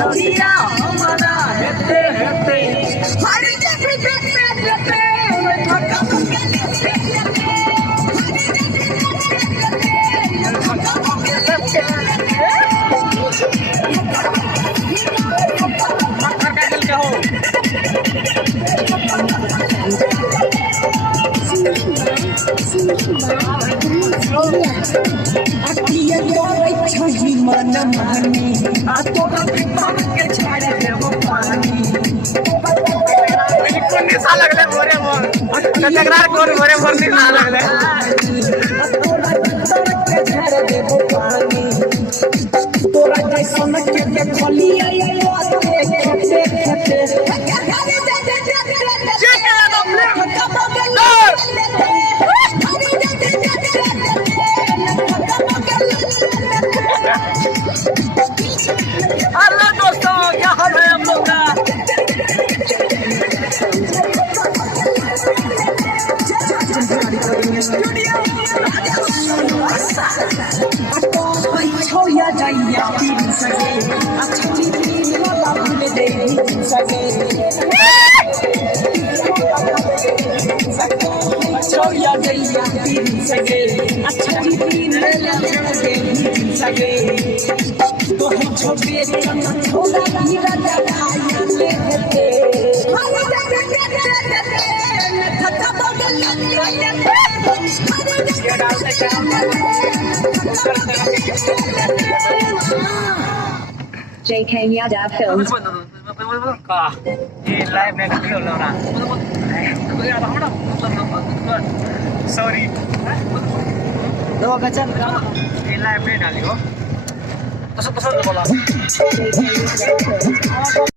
छोड़िया हमारा हेते हेते हरी जैसे देखते देखते धक्का मुक्के लेते लेते धक्का मुक्के लेते मक्खर का दिल क्या हो अखिया तोरे छही मन मानी आ तोरा पिपन के छाड़े देबो पानी बिल्कुल निशा लगले मोरे मोर तकरार कर मोरे मोर निशा लगले तोरा पिपन के छाड़े देबो पानी तोरा जैसन के खलिया आते खेते खेते हेलो दोस्तों, क्या हाल है आप लोग का? छोड़िया जाइया पीर सके अच्छी चीज वाला भूल दे सके छोड़िया जाइया पीर सके अच्छा चीज वाला भूल दे सके तो हम छोटे चंदा छोड़ा हीरा लगाया लेते हरी जगह खत्म हो गया ये डालते क्या JK Yadav Films. का ये लाइव में वीडियो लो ना सॉरी दो बच्चा ये लाइव में डालियो तो सब बोला